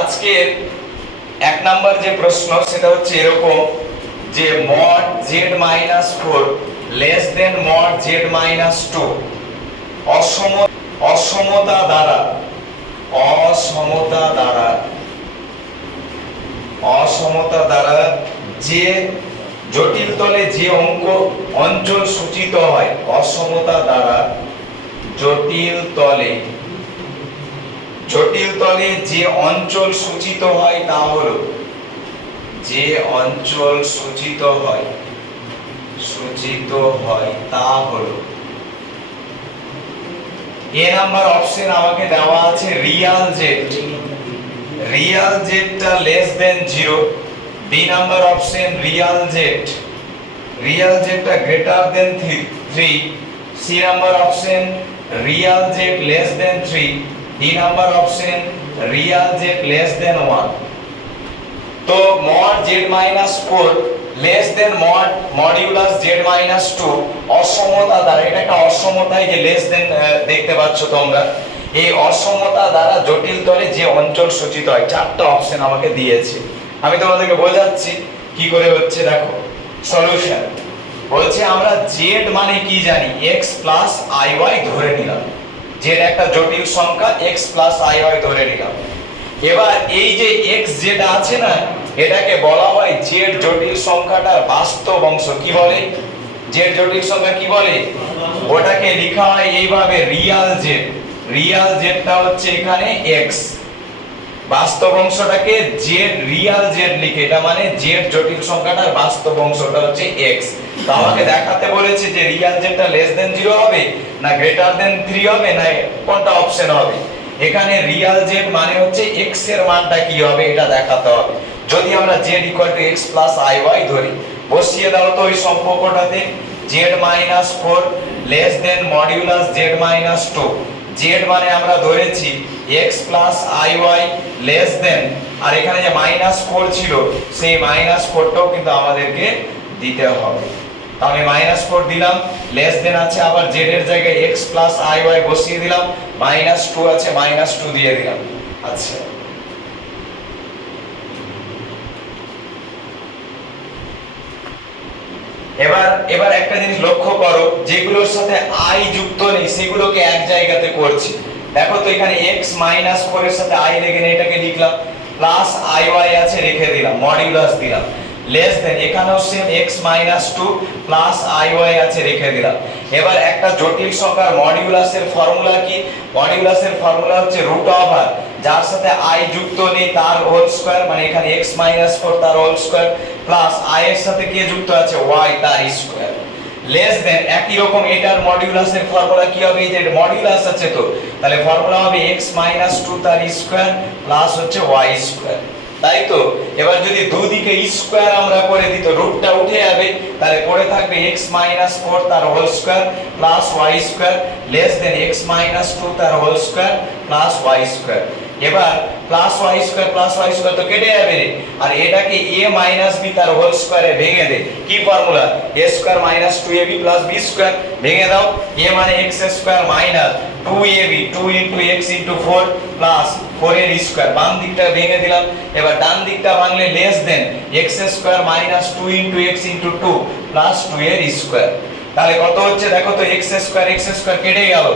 আজকের 1 নাম্বার যে প্রশ্ন সেটা হচ্ছে এরকম যে mod z-4 less than mod z-2 অসমতা দ্বারা যে জটিল তলে যে অঞ্চল সূচিত হয়, অসমতা দ্বারা জটিল তলে যে অঞ্চল সূচিত হয় তা হলো, যে অঞ্চল সূচিত হয় তা হলো এ নাম্বার অপশন আমাকে দেওয়া আছে রিয়াল জেডটা less than 0, B number option real জেডটা greater than 3, C number option real z less than 3, D number option real z less than 1। তো mod z-4 less than modulus z-2 অসমতা দ্বারা, এটা একটা অসমতায় যে লেস দেন দেখতে পাচ্ছ তোমরা, এই অসমতা দ্বারা জটিল তলে যে অঞ্চল সূচিত হয়। 4টা অপশন আমাকে দিয়েছে, আমি তোমাদেরকে বোঝাচ্ছি কি করে হচ্ছে। দেখো সলিউশন বলছে আমরা z মানে কি জানি, x প্লাস iy ধরে নিলাম, z একটা জটিল সংখ্যা, x প্লাস iy ধরে নিলাম। এবার এই যে x যেটা আছে না, এটাকে বলা হয় z জটিল সংখ্যাটার বাস্তব অংশ। কি বলে? z জটিল সংখ্যা কি বলে? ওটাকে লেখা হয় এইভাবে রিয়াল জেডটা হচ্ছে এখানে x, বাস্তব অংশটাকে z রিয়াল জেড লিখে, এটা মানে z জটিল সংখ্যাটার বাস্তব অংশটা হচ্ছে x। তো আমাকে দেখাতে বলেছে যে রিয়াল জেডটা লেস দেন 0 হবে না গ্রেটার দেন 3 হবে না কোনটা অপশন হবে। এখানে রিয়াল জেড মানে হচ্ছে x এর মানটা কি হবে এটা দেখাতে হবে। যদি আমরা z x + iy ধরি, বসিয়ে দাও তো ওই সম্পর্কটাতে, z-4 less than modulus z-2, z মানে আমরা ধরেছি x + iy লেস দেন, আর এখানে যে -4 ছিল সেই -4টাও কিন্তু আমাদেরকে দিতে হবে। তো আমি -4 দিলাম, লেস দেন আছে, আবার z এর জায়গায় x + iy বসিয়ে দিলাম, -2 আছে -2 দিয়ে দিলাম। আচ্ছা এবার একটা জিনিস লক্ষ্য করো, যেগুলোর সাথে i যুক্ত নেই সেগুলোকে এক জায়গাতে করছি। দেখো তো এখানে x -4 এর সাথে i লেগে নেই, এটাকে লিখলাম, প্লাস iy আছে রেখে দিলাম, মডিউলাস দিলাম, লেস দেন এখানেও সেম x -2 প্লাস iy আছে রেখে দিলাম। এবার একটা জটিল সংখ্যার মডিউলাসের ফর্মুলা কি? মডিউলাসের ফর্মুলা হচ্ছে রুট ওভার যার সাথে i যুক্ত নেই তার হোল স্কয়ার, মানে এখানে x -4 তার হোল স্কয়ার প্লাস i এর সাথে কে যুক্ত আছে y তার স্কয়ার, লেস দেন একই রকম এটার মডিউলাসের ফর্মুলা কি হবে? এই যে মডিউলাস আছে তো, তাহলে ফর্মুলা হবে x -2 তার স্কয়ার প্লাস হচ্ছে y স্কয়ার, তাই তো। এবার যদি দুদিকে স্কয়ার আমরা করে দিই তো রুটটা উঠে যাবে, তাহলে পড়ে থাকবে x -4 তার whole square plus y square less than x -2 তার whole square plus y square. এবার প্লাস y স্কয়ার তো কেটে যাবে রে, আর এটাকে a - b তার হোল স্কয়ারে ভেঙে দে। কি formula? a square - 2ab + b square, ভেঙে দাও, a মানে x square minus 2ab 2 * x * 4 plus 4 এর স্কয়ার, বাম দিকটা ভেঙে দিলাম। এবার ডান দিকটা ভাঙলে less than x square - 2 * x * 2 plus 2 এর স্কয়ার। তাহলে কত হচ্ছে দেখো তো, x স্কয়ার কেটে গেল,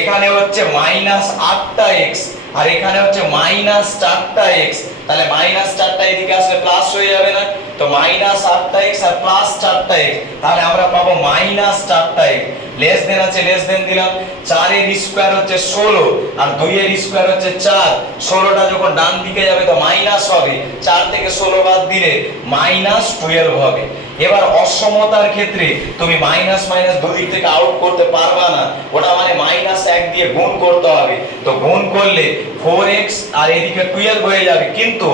এখানে হচ্ছে -8টা x আর এখানে হচ্ছে -4টা x, তাহলে -4টা এদিকে আসলে প্লাস হয়ে যাবে না, তো -8টা x আর +4টা x, তাহলে আমরা পাবো -4টা x, লেস দেন আছে লেস দেন দিলাম, 4 এর স্কয়ার হচ্ছে 16 আর 2 এর স্কয়ার হচ্ছে 4, 16টা যখন ডান দিকে যাবে তো মাইনাস হবে, 4 থেকে 16 বাদ দিলে -12 হবে। এবার অসমতার ক্ষেত্রে তুমি মাইনাস দুদিক থেকে আউট করতে পারবা না, ওটা মানে -1 দিয়ে গুণ করতে হবে, তো গুণ করলে 4x আর এদিকে 12 হয়ে যাবে, কিন্তু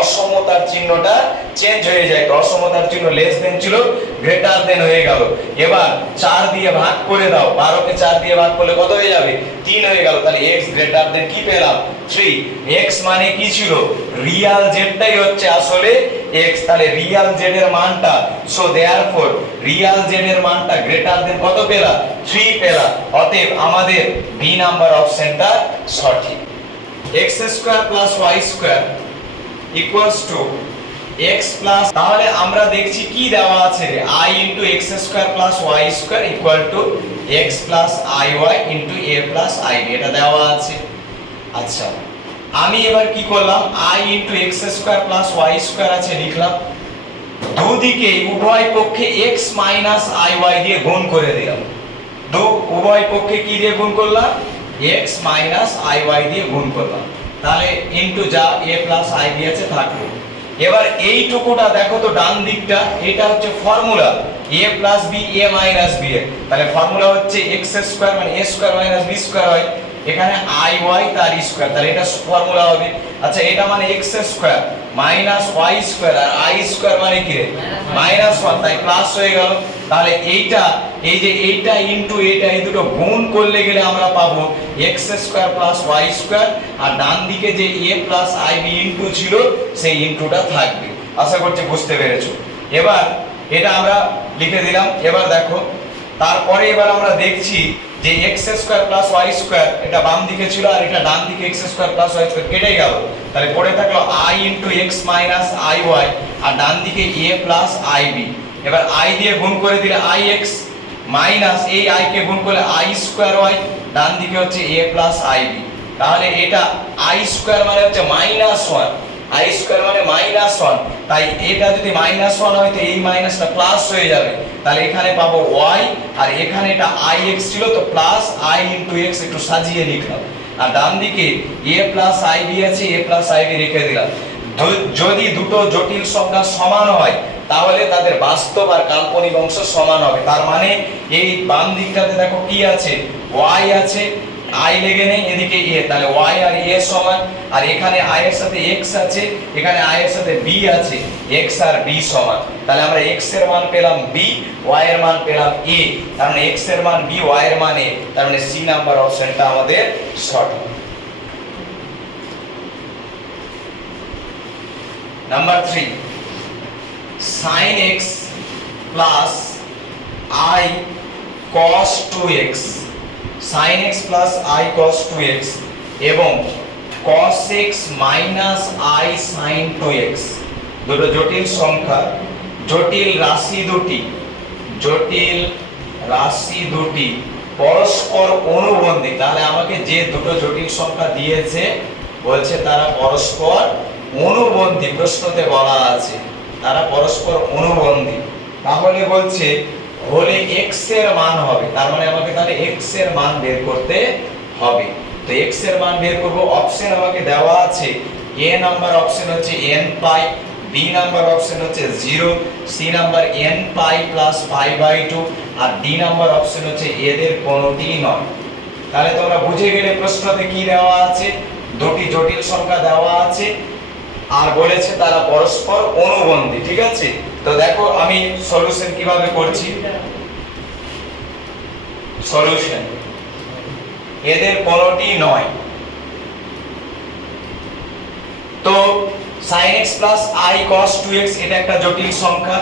অসমতার চিহ্নটা চেঞ্জ হয়ে যায়, তো অসমতার চিহ্ন লেস দেন ছিল গ্রেটার দেন হয়ে গেল। এবার 4 দিয়ে ভাগ করে দাও, 12 কে 4 দিয়ে ভাগ করলে কত হয়ে যাবে? 3 হয়ে গেল, তাহলে x গ্রেটার দেন কি পেলাম? 3। x মানে কি ছিল? রিয়াল জেডটাই হচ্ছে আসলে x, তাহলে রিয়াল জেড এর মানটা, সো देयरफॉर রিয়াল জেড এর মানটা গ্রেটার দেন কত পেলাম? 3 পেলাম। অতএব আমাদের বি নাম্বার অপশনটা সঠিক। x square plus y square equals to x plus, তাহলে আমরা দেখছি কি দেওয়া আছে রে, I into x square plus y square equal to x plus iy into a plus ib, এটা দেওয়া আছে। আচ্ছা, আমি এবার কি করলাম, I into x square plus y square আছে লিখলাম, দুদিকে উভয় পক্ষে x মাইনাস iy দিয়ে গুণ করে দিলাম। উভয় পক্ষে কি দিয়ে গুণ করলাম, x মাইনাস iy দিয়ে গুণ করলাম, তাহলে ইনটু যা a প্লাস ib আছে থাকলো। এবার এইটুকুটা দেখো তো ডান দিকটা, এটা হচ্ছে formula a plus b a minus b, তাহলে ফর্মুলা হচ্ছে x স্কয়ার মানে a square minus b square হয়, এখানে iy তার স্কয়ার, তাহলে এটা ফর্মুলা হবে। আচ্ছা, এটা মানে x square minus y square আর i স্কয়ার মানে কি রে, মাইনাস 1, তাই প্লাস হয়ে গেল। তাহলে এইটা, এই যে এইটা ইনটু এইটা, এই দুটো গুণ করলে গেলে আমরা পাবো x square plus y square, আর ডান দিকে যে a প্লাস ib ইনটু ছিল সেই ইনটুটা থাকবে। আশা করছি বুঝতে পেরেছো। এবার এটা আমরা লিখে দিলাম। এবার দেখো, তারপরে এবার আমরা দেখছি যে x square plus y square, এটা বাম দিকে ছিল আর এটা ডান দিকে x square plus y square কেটে গেল, তাহলে পড়ে থাকলো i into x minus iy, আর ডান দিকে a প্লাস ib। এবার i দিয়ে গুণ করে দিলে ix মাইনাস এই i কে গুণ করলে i স্কয়ার y, ডান দিকে হচ্ছে a প্লাস ib। তাহলে এটা i স্কয়ার মানে হচ্ছে মাইনাস 1, i স্কয়ার মানে মাইনাস 1, তাই এটা যদি মাইনাস 1 হয় তো এই মাইনাসটা প্লাস হয়ে যাবে, তাহলে এখানে পাবো y, আর এখানে এটা ix ছিল তো প্লাস i ইনটু x একটু সাজিয়ে লিখলাম, আর ডান দিকে a প্লাস ib আছে, a প্লাস ib রেখে দিলাম। যদি দুটো জটিল সংখ্যা সমান হয় তাহলে তাদের বাস্তব আর কাল্পনিক অংশ সমান হবে। তার মানে এই বাম দিকটাতে দেখো কি আছে, y আছে, i লেগে নেই, এদিকে a, তাহলে y আর a সমান, আর এখানে i এর সাথে x আছে, এখানে i এর সাথে b আছে, x আর b সমান। তাহলে আমরা x এর মান পেলাম b, y এর মান পেলাম a, তার মানে x এর মান b, y এর মান a, তার মানে c নাম্বার অপশনটা আমাদের সঠিক। Number 3, sin x plus i cos 2x, sin x plus i cos 2x এবং cos x minus i sin 2x, দুটো জটিল সংখ্যা, জটিল রাশি দুটি পরস্পর অনুবন্ধী। তাহলে আমাকে যে দুটো জটিল সংখ্যা দিয়েছে বলছে তারা পরস্পর অনুবন্ধী, প্রশ্নতে বলা আছে তারা পরস্পর অনুবন্ধী, তাহলে বলছে হলে x এর মান হবে, তার মানে আমাকে তাহলে x এর মান বের করতে হবে। তো x এর মান বের করব, অপশন আমাকে দেওয়া আছে, a নাম্বার অপশন হচ্ছে n pi, b number option হচ্ছে 0, c number n pi plus pi by 2, আর d নাম্বার অপশন হচ্ছে এদের কোনোটি নয়। তাহলে তোমরা বুঝে গেলে প্রশ্নতে কি দেওয়া আছে, দুটি জটিল সংখ্যা দেওয়া আছে আর বলেছে তারা পরস্পর অনুবন্ধী। ঠিক আছে, তো দেখো আমি সলিউশন কিভাবে করছি। সলিউশন, এদের কোনোটি নয়, তো sin x i cos 2x এটা একটা জটিল সংখ্যা,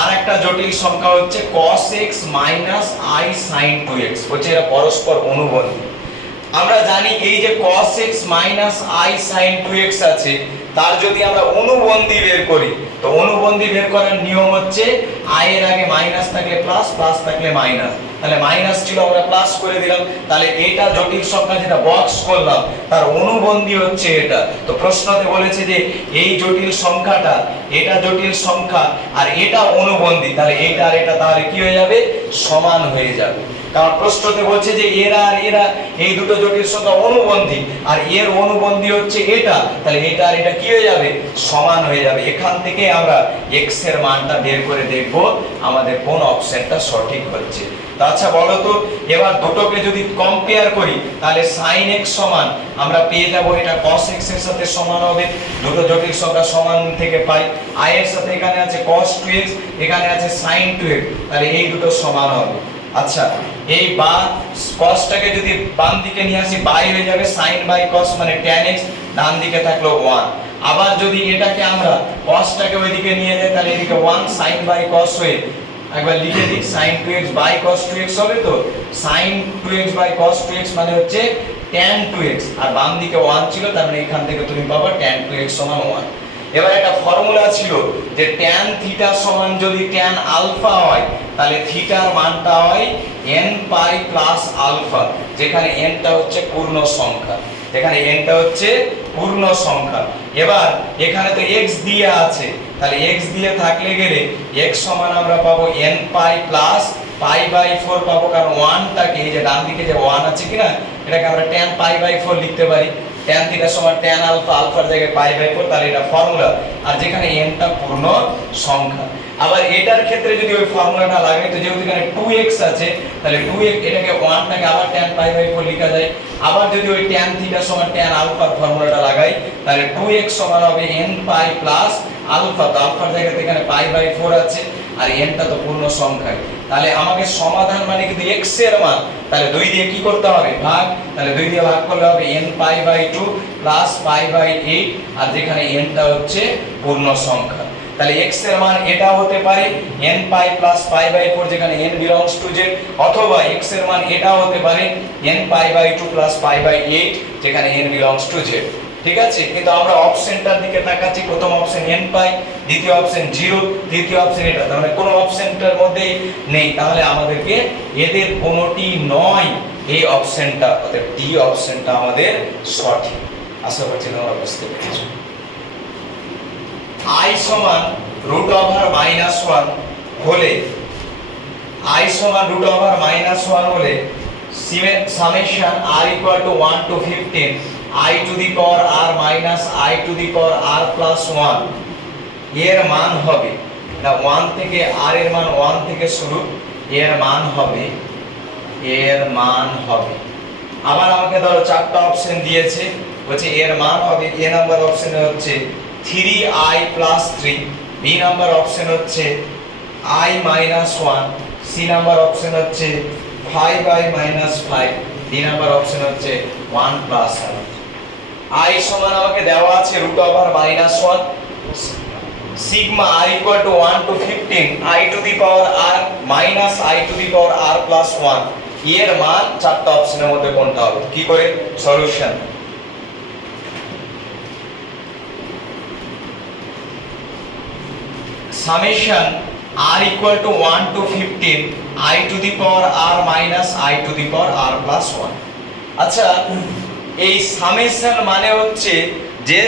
আর একটা জটিল সংখ্যা হচ্ছে cos x i sin 2x, হচ্ছে এরা পরস্পর অনুবন্ধী। আমরা জানি এই যে cos x i sin 2x আছে, তার যদি আমরা অনুবন্ধী বের করি তো অনুবন্ধী বের করার নিয়ম হচ্ছে i এর আগে মাইনাস থাকলে প্লাস, প্লাস থাকলে মাইনাস, তাহলে মাইনাস ছিল আমরা প্লাস করে দিলাম, তাহলে এটা জটিল সংখ্যা যেটা বক্স করলাম তার অনুবন্ধী হচ্ছে এটা। তো প্রশ্নতে বলেছে যে এই জটিল সংখ্যাটা, এটা জটিল সংখ্যা আর এটা অনুবন্ধী, তাহলে এটা আর এটা তাহলে কি হয়ে যাবে, সমান হয়ে যাবে। কারণ প্রশ্নতে বলছে যে এরা আর এরা এই দুটো জটিল সংখ্যা অনুবন্ধী, আর এর অনুবন্ধী হচ্ছে এটা, তাহলে এটা আর এটা কি হয়ে যাবে, সমান হয়ে যাবে। এখান থেকে আমরা x এর মানটা বের করে দেখব আমাদের কোন অপশনটা সঠিক হচ্ছে। আচ্ছা বলো তো, এবার দুটোকে যদি কম্পেয়ার করি তাহলে sin x সমান আমরা পেয়ে যাব এটা cos x এর সাথে সমান হবে, দুটো জটিল সংখ্যা সমান থেকে পাই, i এর সাথে এখানে আছে cos 2x, এখানে আছে sin 2x, তাহলে এই দুটো সমান হবে। আচ্ছা, এই বা cosটাকে যদি বাম দিকে নিয়ে আসি বাই হয়ে যাবে, sin বাই cos মানে tan x, ডান দিকে থাকলো 1। আবার যদি এটাকে আমরা cosটাকে ওইদিকে নিয়ে যাই তাহলে এদিকে 1 sin বাই cos হয়ে একবার লিখে দিই sin 2x by cos 2x হবে, তো sin 2x by cos 2x মানে হচ্ছে tan 2x, আর বাম দিকে 1 ছিল, তার মানে এখান থেকে তুমি পাবা tan 2x সমান 1। এবার একটা ফর্মুলা ছিল যে tan থিটা সমান যদি tan আলফা হয় তাহলে থিটার মানটা হয় n পাই প্লাস আলফা, যেখানে n টা হচ্ছে পূর্ণ সংখ্যা, এখানে n টা হচ্ছে পূর্ণ সংখ্যা। এবার এখানে তো x দিয়ে আছে, তাহলে x দিয়ে থাকলে গেলে x সমান আমরা পাবো n pi plus pi by 4 পাবো, কারণ 1 টাকে এই যে ডান দিকে যে 1 আছে কিনা এটাকে আমরা tan পাই বাই 4 লিখতে পারি। tan থিটা সমান tan আলফা, আলফার জায়গায় পাই বাই 4, তাহলে এটা ফর্মুলা, আর যেখানে n টা পূর্ণ সংখ্যা। আবার এটার ক্ষেত্রে যদি ওই ফর্মুলাটা লাগাই, তো যেহেতু এখানে 2x আছে তাহলে 2x এটাকে 1 টাকে আবার tan পাই বাই 4 লেখা যায়। আবার যদি ওই tan থিটা সমান tan আলফার ফর্মুলাটা লাগাই তাহলে 2x সমান হবে n পাই প্লাস আলফা, তো আলফার জায়গাতে এখানে পাই বাই 4 আছে, আর n টা তো পূর্ণ সংখ্যা। তাহলে আমাকে সমাধান মানে কিন্তু x এর মান, তাহলে 2 দিয়ে কি করতে হবে ভাগ, তাহলে 2 দিয়ে ভাগ করলে হবে n pi by 2 plus pi by 8, আর যেখানে n টা হচ্ছে পূর্ণ সংখ্যা। তাহলে x এর মান এটা হতে পারে n pi plus pi by 4, যেখানে n বিলংস টু z, অথবা x এর মান এটা হতে পারে n pi by 2 plus pi by 8, যেখানে n বিলংস টু z। ঠিক আছে, কিন্তু আমরা অপশনটার দিকে তাকাচ্ছি, প্রথম অপশন n পাই, দ্বিতীয় অপশন 0, তৃতীয় অপশন এটা, তার মানে কোন অপশনটার মধ্যে নেই, তাহলে আমাদেরকে এদের কোনটি নয় এই অপশনটা, অর্থাৎ ডি অপশনটা আমাদের সঠিক। আশা করছি তোমরা বুঝতে পেরেছো। i সমান √(-1) হলে i সমান √(-1) হলে summation r = 1 to 15 i to the power r minus i to the power r plus 1 এর মান হবে না, 1 থেকে r এর মান 1 থেকে শুরু, এর মান হবে আবার আমাকে ধরো চারটা অপশন দিয়েছে, বলছে এর মান হবে, এ নাম্বার অপশনে হচ্ছে 3i + 3, বি নাম্বার অপশন হচ্ছে i - 1, সি নাম্বার অপশন হচ্ছে 5i - 5, ডি নাম্বার অপশন হচ্ছে 1 + r। i সমান আমাকে দেওয়া আছে √(-1) sigma r = 1 to 15 i to the power r minus i to the power r plus 1 এর মান চারটা অপশনের মধ্যে কোনটা হবে, কি করে solution. summation r = 1 to 15 i to the power r minus i to the power r plus 1। আচ্ছা, এই সামেশন মানে হচ্ছে যে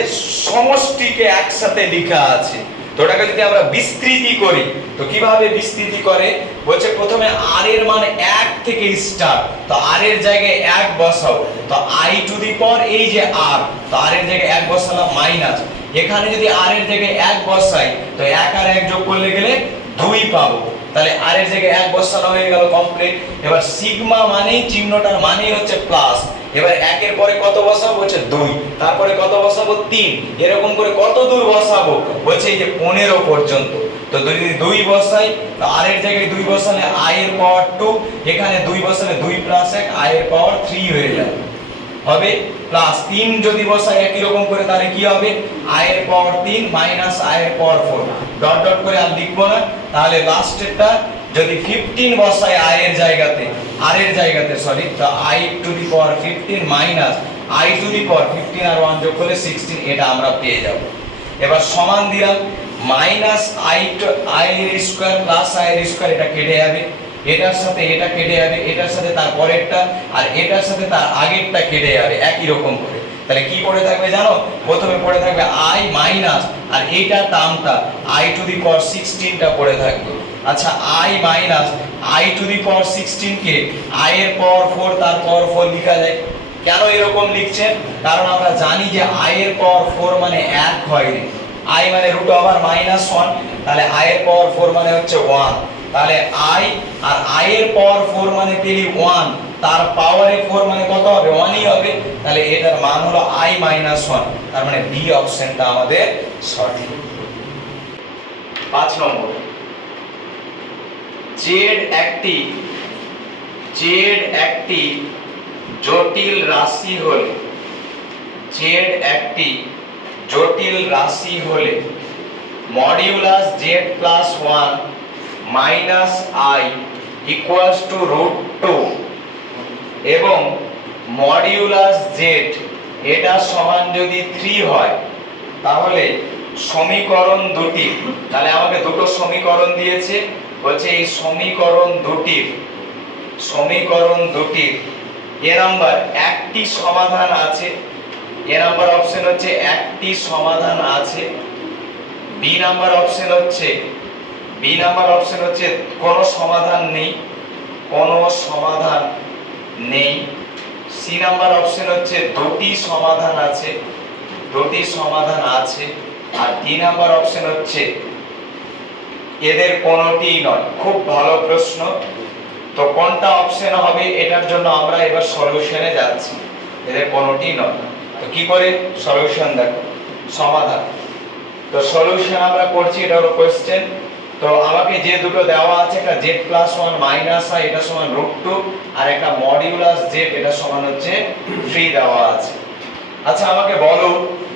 সমষ্টিকে একসাথে লেখা আছে, তো ওটাকে যদি আমরা বিস্তৃতি করি তো কিভাবে বিস্তৃতি করে, বলছে প্রথমে r এর মান 1 থেকে স্টার্ট, তো r এর জায়গায় 1 বসাও, তো i টু দি পাওয়ার এই যে r, তো r এর জায়গায় 1 বসালাম মাইনাস, এখানে যদি r এর জায়গায় 1 বসাই তো 1 আর 1 যোগ করলে গেলে 2 পাবো, তাহলে r এর জায়গায় 1 বসানো হয়ে গেল কমপ্লিট। এবার সিগমা মানেই চিহ্নটার মানেই হচ্ছে প্লাস, এবার 1 এর পরে কত বসাবো হচ্ছে 2, তারপরে কত বসাবো 3, এরকম করে কত দূর বসাবো বলছে এই যে 15 পর্যন্ত। তো যদি 2 বসাই তো r এর জায়গায় 2 বসালে i এর পাওয়ার 2, এখানে 2 বসালে 2 + 1 i এর পাওয়ার 3 হয়ে যাবে, হবে প্লাস 3 যদি বসাই একই রকম করে তাহলে কি হবে i এর পাওয়ার 3 মাইনাস i এর পাওয়ার 4, ডট ডট করে আর লিখবো না, তাহলে লাস্টেরটা যদি 15 বসাই i এর জায়গাতে, r এর জায়গাতে সরি, তো i to the power 15 minus i to the power 15 আর 1 যোগ করলে 16, এটা আমরা পেয়ে যাব। এবার সমান দিলাম মাইনাস i এর স্কয়ার প্লাস i এর স্কয়ার, এটা কেটে যাবে, এটার সাথে এটা কেটে যাবে, এটার সাথে তার পরেরটা আর এটার সাথে তার আগেরটা কেটে যাবে একই রকম করে, তাহলে কি পড়ে থাকবে জানো, প্রথমে পড়ে থাকবে i মাইনাস আর এইটা টার্মটা i টু দি পাওয়ার 16 টা পড়ে থাকবে। আচ্ছা, i minus i to the power 16 K i এর পাওয়ার 4 তার পাওয়ার 4 লেখা যায়। কেন এরকম লিখছেন, কারণ আমরা জানি যে i এর পাওয়ার 4 মানে 1 হয়, i মানে √(-1), তাহলে i এর পাওয়ার 4 মানে হচ্ছে 1, তাহলে i আর i এর পাওয়ার 4 মানে পেলি 1, তার পাওয়ারে 4 মানে কত হবে 1ই হবে, তাহলে এটার মান হলো i - 1, তার মানে বি অপশনটা আমাদের সঠিক। 5 নম্বর, z একটি জটিল রাশি হলে মডিউলাস z + 1 - i = √2 এবং মডিউলাস জেড এটা সমান যদি 3 হয় তাহলে সমীকরণ দুটি, তাহলে আমাকে দুটো সমীকরণ দিয়েছে, বলছে এই সমীকরণ দুটির এ নাম্বার একটি সমাধান আছে, এ নাম্বার অপশন হচ্ছে একটি সমাধান আছে, বি নাম্বার অপশন হচ্ছে কোনো সমাধান নেই, সি নাম্বার অপশন হচ্ছে দুটি সমাধান আছে, আর ডি নাম্বার অপশন হচ্ছে এদের কোনোটিই নয়। খুব ভালো প্রশ্ন। তো কোনটা অপশন হবে এটার জন্য আমরা এবার সলিউশনে যাচ্ছি। এদের কোনোটিই নয়। তো কি করে সলিউশন দেখো, সমাধান। তো সলিউশন আমরা করছি, এটা হলো কোশ্চেন। তো আমাকে যে দুটো দেওয়া আছে, একটা z+1 মাইনাস i এটা সমান √2, আর একটা মডিউলাস z এটা সমান হচ্ছে 3 দেওয়া আছে। আচ্ছা আমাকে বলো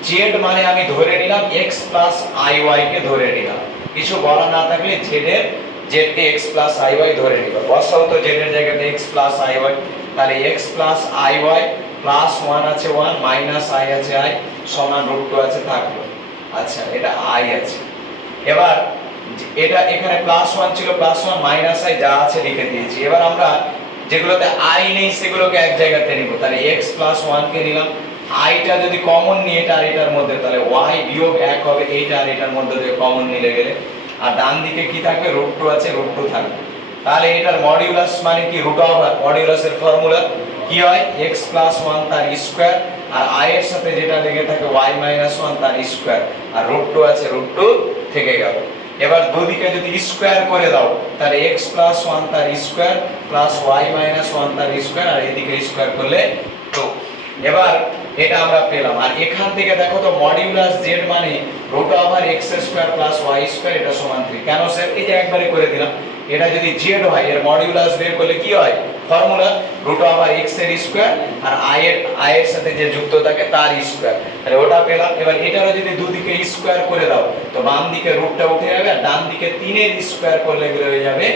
z মানে আমি ধরে নিলাম x + iy কে ধরে নিলাম, কিছু বলা না থাকলে z কে x + iy ধরে নিলাম। বসাও তো z এর জায়গাতে x + iy, তাহলে x + iy প্লাস 1 আছে 1 মাইনাস i আছে i সমান √2 আছে থাকলো। আচ্ছা এটা i আছে। এবার এটা এখানে +1 ছিল, +1 মাইনাস i যা আছে লিখে দিয়েছি। এবার আমরা যেগুলোতে i নেই সেগুলোকে এক জায়গাতে নিব, তাহলে x + 1 কে নিলাম, i টা যদি কমন নিই এটা আর এটার মধ্যে, তাহলে y বিয়োগ 1 হবে, এইটা আর এটার মধ্যে দিয়ে কমন নিলে গেলে, আর ডান দিকে কি থাকবে, √2 আছে, √2 থাকবে। তাহলে এটার মডিউলাস মানে কি, √, মডিউলাসের ফর্মুলা কি হয়, x + 1 তার স্কয়ার, আর i এর সাথে যেটা লেগে থাকে y - 1 তার স্কয়ার, আর √2 আছে, √2 থেকে গেল। এবার দুদিকে যদি স্কয়ার করে দাও তাহলে x + 1 তার স্কয়ার প্লাস y - 1 তার স্কয়ার, আর এদিকে স্কয়ার করলে 2। এবার এটা আমরা পেলাম। আর এখান থেকে দেখো তো মডিউলাস z মানে √x² + y² এটা সমান 3। কেন স্যার, এই যে একবারে করে দিলাম। এটা যদি z হয় এর মডিউলাস বের করলে কি হয়, ফর্মুলা √x এর স্কয়ার আর i এর সাথে যে যুক্ত থাকে তার স্কয়ার, তাহলে ওটা পেলাম। এবার এটারও যদি দুদিকে স্কয়ার করে দাও তো বাম দিকে √টা উঠে যাবে, আর ডান দিকে 3 এর স্কয়ার করলে এগুলো হয়ে যাবে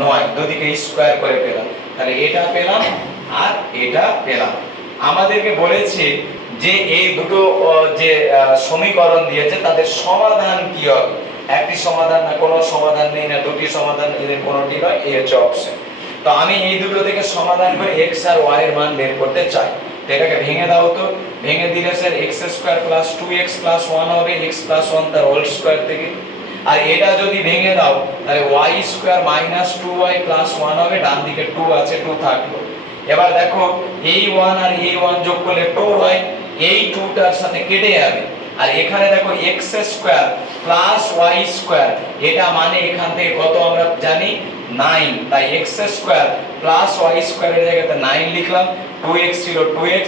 9, দুদিকে স্কয়ার করে পেলাম। তাহলে এটা পেলাম আর এটা পেলাম। আমাদেরকে বলেছে যে এই দুটো যে সমীকরণ দিয়েছে তাদের সমাধান কি হবে, একটি সমাধান না কোনো সমাধান নেই, না দুটি সমাধান, এদের কোনোটি নয়, এই হচ্ছে অপশন। তো আমি এই দুটো থেকে সমাধান করে x আর y এর মান বের করতে চাই। তো এটাকে ভেঙে দাও তো, ভেঙে দিলে স্যার x² + 2x + 1 হবে, x + 1 তার হোল স্কয়ার থেকে। আর এটা যদি ভেঙে দাও তাহলে y² - 2y + 1 হবে, ডান দিকে 2 আছে, 2 থাকলো। এবার দেখো এই 1 আর এই 1 যোগ করলে 2 হয়, এই 2টার সাথে কেটে যাবে। আর এখানে দেখো x² + y² এটা মানে এখান থেকে কত আমরা জানি 9, তাই x² + y² এর জায়গাতে 9 লিখলাম, 2x ছিল 2x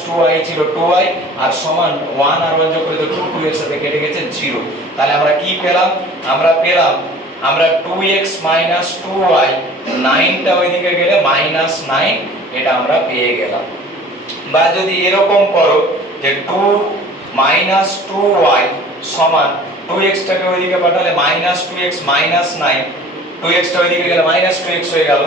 - 2y ছিল 2y, আর সমান 1 আর 1 যোগ করলে তো 2 এর সাথে কেটে গেছে 0। তাহলে আমরা কি পেলাম, আমরা 2x - 2y, 9টা ওইদিকে গেলে -9, এটা আমরা পেয়ে গেলাম। বা যদি এরকম করো যে 2 - 2y সমান 2x টাকে ওইদিকে পাঠালে -2x - 9, 2x টা ওইদিকে গেলে -2x হয়ে গেল,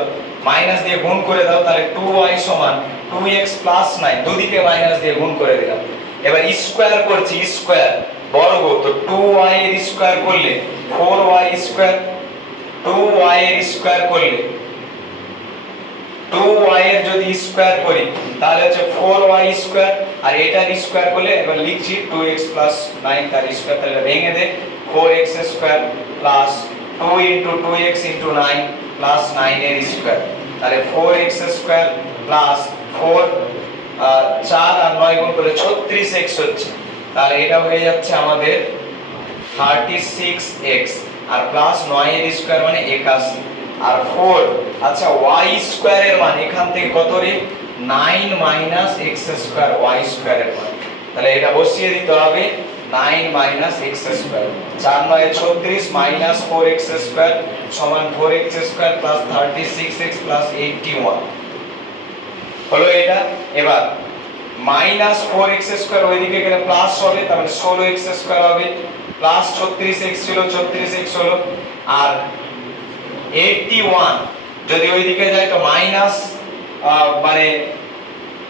মাইনাস দিয়ে গুণ করে দাও, তাহলে 2y সমান 2x + 9, দুদিকে মাইনাস দিয়ে গুণ করে দিলাম। এবার স্কয়ার করছি, স্কয়ার বর্গ, তো 2y এর স্কয়ার করলে 4y², 2y এর স্কয়ার করলে 2y এর যদি স্কয়ার করি তাহলে হচ্ছে 4y², আর এটার স্কয়ার করলে এবার লিখছি 2x + 9 তার স্কয়ার, তাহলে ভেঙে দে 4x² + 2 * 2x * 9 + 9 এর স্কয়ার, তাহলে 4x² + 4 4 আর 9 গুণ করলে 36x হচ্ছে। তাহলে এটা হয়ে যাচ্ছে আমাদের 36x, আর প্লাস 9 এর স্কয়ার মানে 81, আর 4 আচ্ছা y² এর মান এখান থেকে কত রে, 9 - x² y² এর মান, তাহলে এটা বসিয়ে দিতে হবে 9 - x², 4 × 9 = 36 - 4x² সমান 4x² + 36x + 81 হলো এটা। এবার -4x² ওইদিকে গেলে প্লাস হবে, তাহলে 16x² হবে, প্লাস 36x ছিল 36x হলো, আর 81 যদি ওইদিকে যায় তো মাইনাস মানে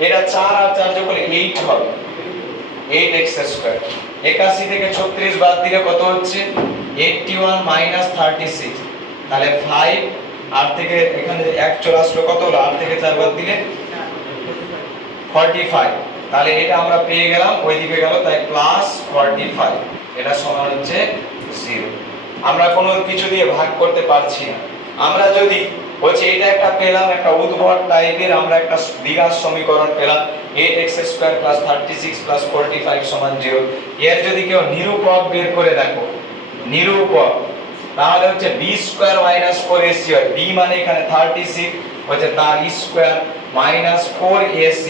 এটা 4 আর 4 যোগ করলে 8 হবে, 8x স্কয়ার। 81 থেকে 36 বাদ দিলে কত হচ্ছে? 81 মাইনাস 36, তাহলে 5 আর থেকে এখানে 1 চলে আসলো, কত হলো? 8 থেকে 4 বাদ দিলে 45, তাহলে এটা আমরা পেয়ে গেলাম, ওইদিকে গেল, তাই প্লাস 45, এটা সমান হচ্ছে 0। আমরা কোনো কিছু দিয়ে ভাগ করতে পারছি না। আমরা যদি হচ্ছে এটা একটা পেলাম, একটা উদ্ভট টাইপের আমরা একটা দ্বিঘাত সমীকরণ পেলাম, 8x স্কয়ার প্লাস 36 প্লাস 45 সমান 0। এর যদি কেউ নিরূপক বের করে দেখো, নিরূপক, তাহলে হচ্ছে b স্কয়ার মাইনাস 4ac হয়। b মানে এখানে 36 হচ্ছে তার স্কয়ার মাইনাস 4ac,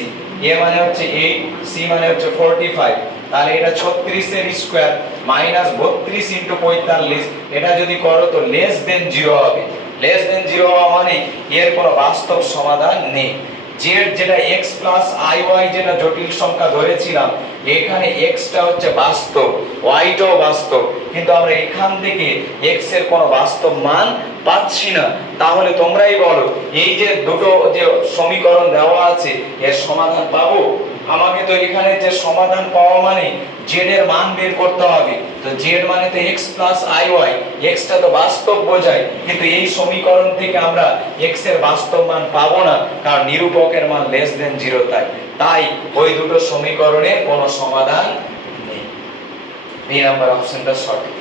a মানে হচ্ছে 8, c মানে হচ্ছে 45, তাহলে এটা 36 এর স্কয়ার মাইনাস 32 ইনটু 45, এটা যদি করো তো লেস দেন 0 হবে। লেস দেন 0 হওয়া মানে এর কোনো বাস্তব সমাধান নেই। z যেটা x প্লাস iy যেটা জটিল সংখ্যা ধরেছিলাম, এখানে x টা হচ্ছে বাস্তব, y টাও বাস্তব, কিন্তু আমরা এখান থেকে x এর কোনো বাস্তব মান পাচ্ছি না। তাহলে তোমরাই বলো, এই যে দুটো যে সমীকরণ দেওয়া আছে এর সমাধান পাবো? আমাকে তো এখানে যে সমাধান পাওয়া মানে z এর মান বের করতে হবে। তো z মানে তো x প্লাস iy, x টা তো বাস্তব বোঝায়, কিন্তু এই সমীকরণ থেকে আমরা x এর বাস্তব মান পাবো না, কারণ নিরূপকের মান লেস দেন 0, তাই ওই দুটো সমীকরণের কোনো সমাধান নেই। বি নাম্বার অপশনটা সঠিক।